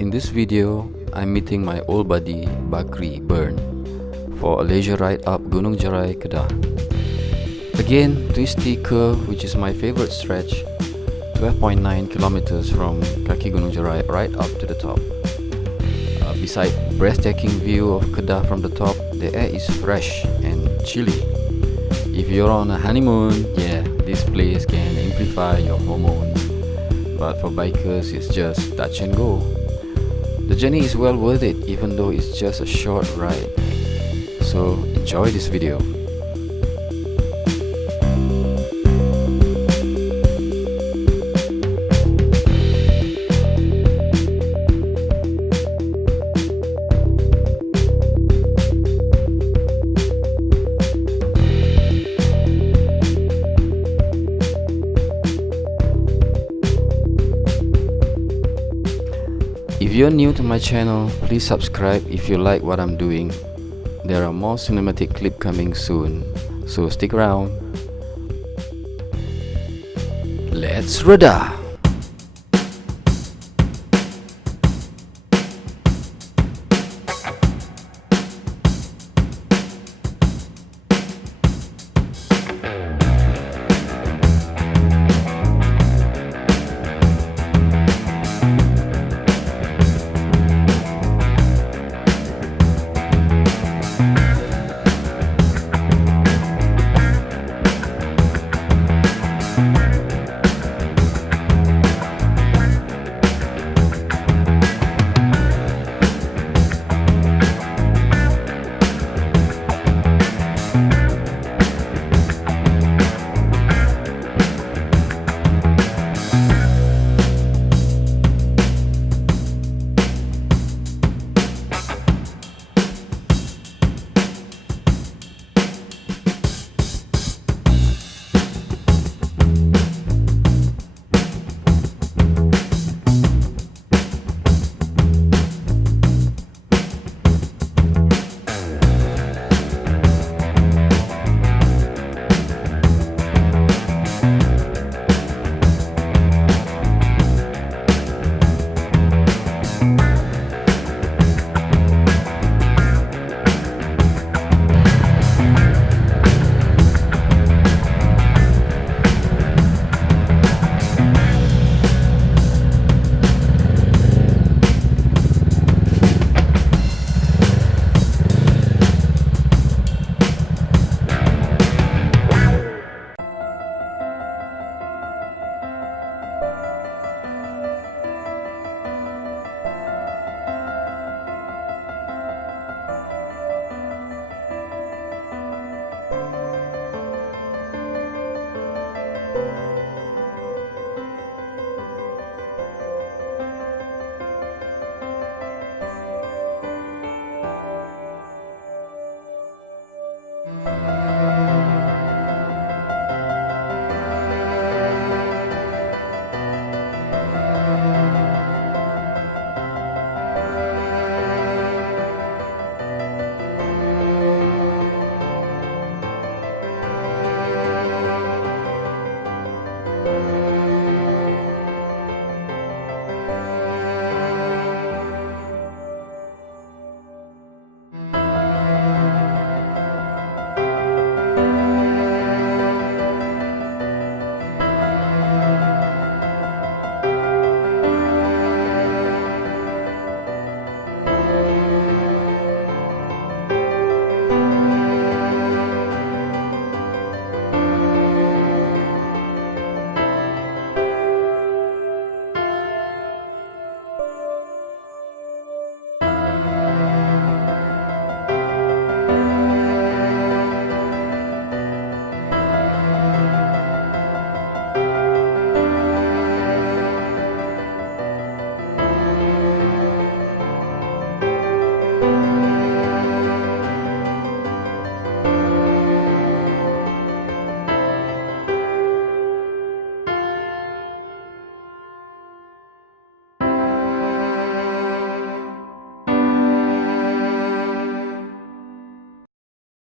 In this video, I'm meeting my old buddy Buckrie Burn for a leisure ride up Gunung Jerai, Kedah. Again, twisty curve, which is my favorite stretch, 12.9 kilometers from Kaki Gunung Jerai right up to the top. Beside breathtaking view of Kedah from the top, the air is fresh and chilly. If you're on a honeymoon, yeah, this place can amplify your hormones. But for bikers, it's just touch and go. The journey is well worth it, even though it's just a short ride. So enjoy this video. If you're new to my channel, please subscribe if you like what I'm doing. There are more cinematic clips coming soon, so stick around. Let's REDAH!